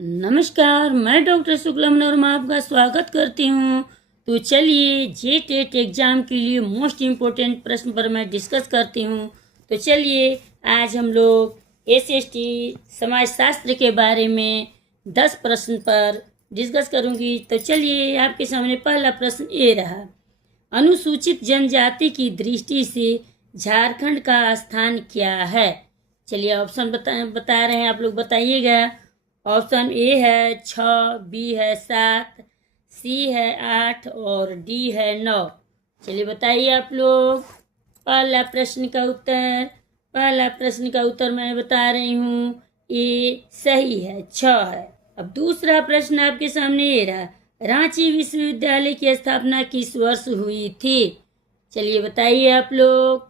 नमस्कार, मैं डॉक्टर शुक्ला मनोरमा आपका स्वागत करती हूँ। तो चलिए जे टेट एग्ज़ाम के लिए मोस्ट इम्पोर्टेंट प्रश्न पर मैं डिस्कस करती हूँ। तो चलिए आज हम लोग एसएसटी समाजशास्त्र के बारे में 10 प्रश्न पर डिस्कस करूँगी। तो चलिए आपके सामने पहला प्रश्न ये रहा, अनुसूचित जनजाति की दृष्टि से झारखंड का स्थान क्या है। चलिए ऑप्शन बता रहे हैं, आप लोग बताइएगा। ऑप्शन ए है 6, बी है 7, सी है 8 और डी है 9। चलिए बताइए आप लोग। पहला प्रश्न का उत्तर मैं बता रही हूँ, ये सही है, 6 है। अब दूसरा प्रश्न आपके सामने ये रहा, रांची विश्वविद्यालय की स्थापना किस वर्ष हुई थी। चलिए बताइए आप लोग,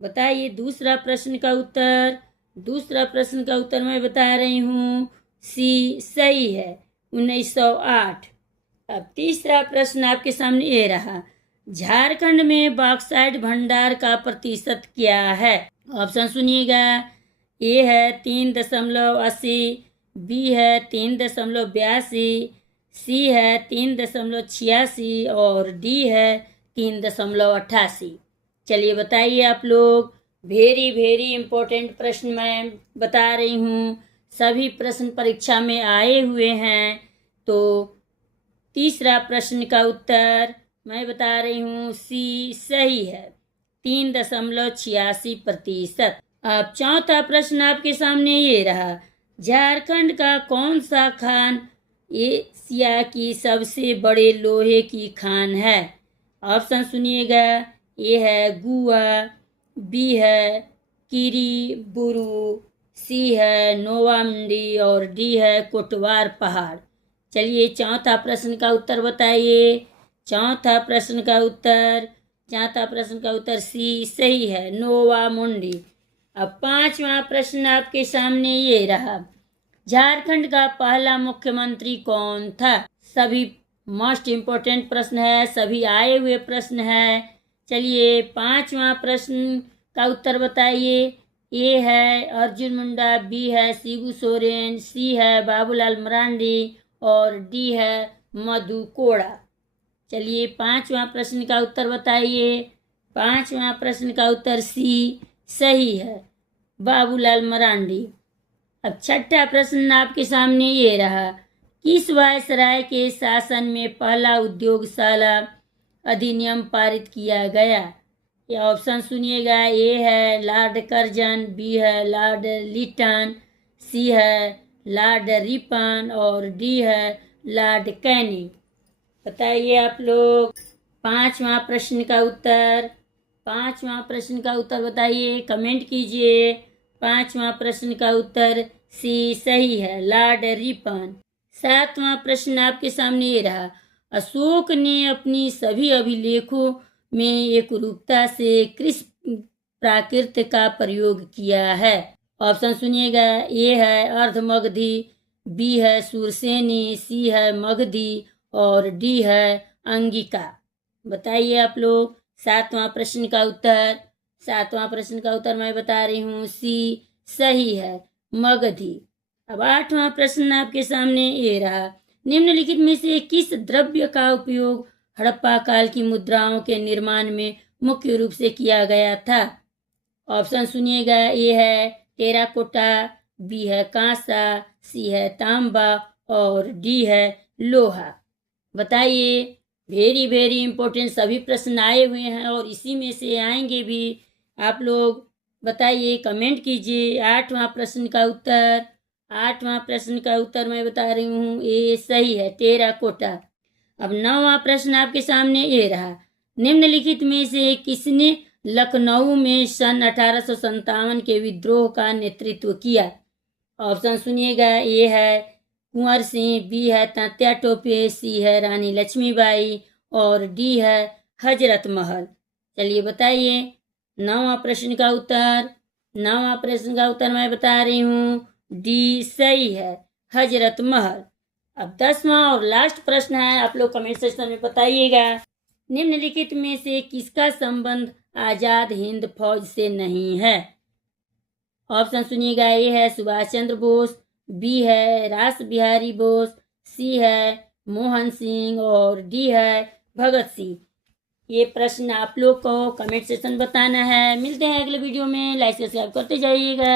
बताइए दूसरा प्रश्न का उत्तर मैं बता रही हूँ, सी सही है, 1908। अब तीसरा प्रश्न आपके सामने ये रहा, झारखंड में बॉक्साइट भंडार का प्रतिशत क्या है। ऑप्शन सुनिएगा, ए है 3.80, बी है 3.82, सी है 3.86 और डी है 3.88। चलिए बताइए आप लोग। वेरी इम्पोर्टेंट प्रश्न मैं बता रही हूँ, सभी प्रश्न परीक्षा में आए हुए हैं। तो तीसरा प्रश्न का उत्तर मैं बता रही हूँ, सी सही है, 3.86%। अब चौथा प्रश्न आपके सामने ये रहा, झारखंड का कौन सा खान एशिया की सबसे बड़े लोहे की खान है। ऑप्शन सुनिएगा, ए है गुआ, बी है किरीबुरू, सी है नोवामुंडी और डी है कोटवार पहाड़। चलिए चौथा प्रश्न का उत्तर बताइए। चौथा प्रश्न का उत्तर सी सही है, नोवामुंडी। अब पांचवा प्रश्न आपके सामने ये रहा, झारखंड का पहला मुख्यमंत्री कौन था। सभी मोस्ट इम्पोर्टेंट प्रश्न है, सभी आए हुए प्रश्न है। चलिए पांचवा प्रश्न का उत्तर बताइए। ए है अर्जुन मुंडा, बी है शिबू सोरेन, सी है बाबूलाल मरांडी और डी है मधु कोड़ा। चलिए पांचवा प्रश्न का उत्तर बताइए। पांचवा प्रश्न का उत्तर सी सही है, बाबूलाल मरांडी। अब छठा प्रश्न आपके सामने ये रहा, किस वायसराय के शासन में पहला उद्योगशाला अधिनियम पारित किया गया। ये ऑप्शन सुनिएगा, ए है लॉर्ड कर्जन, बी है लॉर्ड लिटन, सी है लॉर्ड रिपन और डी है लॉर्ड कैनिंग। बताइए आप लोग। पांचवा प्रश्न का उत्तर बताइए, कमेंट कीजिए। पांचवा प्रश्न का उत्तर सी सही है, लॉर्ड रिपन। सातवां प्रश्न आपके सामने ये रहा, अशोक ने अपनी सभी अभिलेखों में एक रूपता से किस प्राकृत का प्रयोग किया है। ऑप्शन सुनिएगा, ए है अर्धमगधी, बी है सुरसेनी, सी है मगधी और डी है अंगिका। बताइए आप लोग। सातवां प्रश्न का उत्तर मैं बता रही हूँ, सी सही है, मगधी। अब आठवां प्रश्न आपके सामने ये रहा, निम्नलिखित में से किस द्रव्य का उपयोग हड़प्पा काल की मुद्राओं के निर्माण में मुख्य रूप से किया गया था। ऑप्शन सुनिएगा, ए है टेराकोटा, बी है कांसा, सी है तांबा और डी है लोहा। बताइए। वेरी इंपॉर्टेंट सभी प्रश्न आए हुए हैं और इसी में से आएंगे भी। आप लोग बताइए, कमेंट कीजिए। आठवां प्रश्न का उत्तर मैं बता रही हूँ, ये सही है, टेराकोटा। अब नौवां प्रश्न आपके सामने ये रहा, निम्नलिखित में से किसने लखनऊ में सन 1857 के विद्रोह का नेतृत्व किया। ऑप्शन सुनिएगा, ए है कुंवर सिंह, बी है तात्या टोपे, सी है रानी लक्ष्मीबाई और डी है हजरत महल। चलिए बताइए। नौवां प्रश्न का उत्तर मैं बता रही हूँ, डी सही है, हजरत महल। अब 10वां और लास्ट प्रश्न है, आप लोग कमेंट सेक्शन में बताइएगा, निम्नलिखित में से किसका संबंध आजाद हिंद फौज से नहीं है। ऑप्शन सुनिएगा, ए है सुभाष चंद्र बोस, बी है रास बिहारी बोस, सी है मोहन सिंह और डी है भगत सिंह। ये प्रश्न आप लोग को कमेंट सेक्शन बताना है। मिलते हैं अगले वीडियो में, लाइक सब्सक्राइब करते जाइएगा।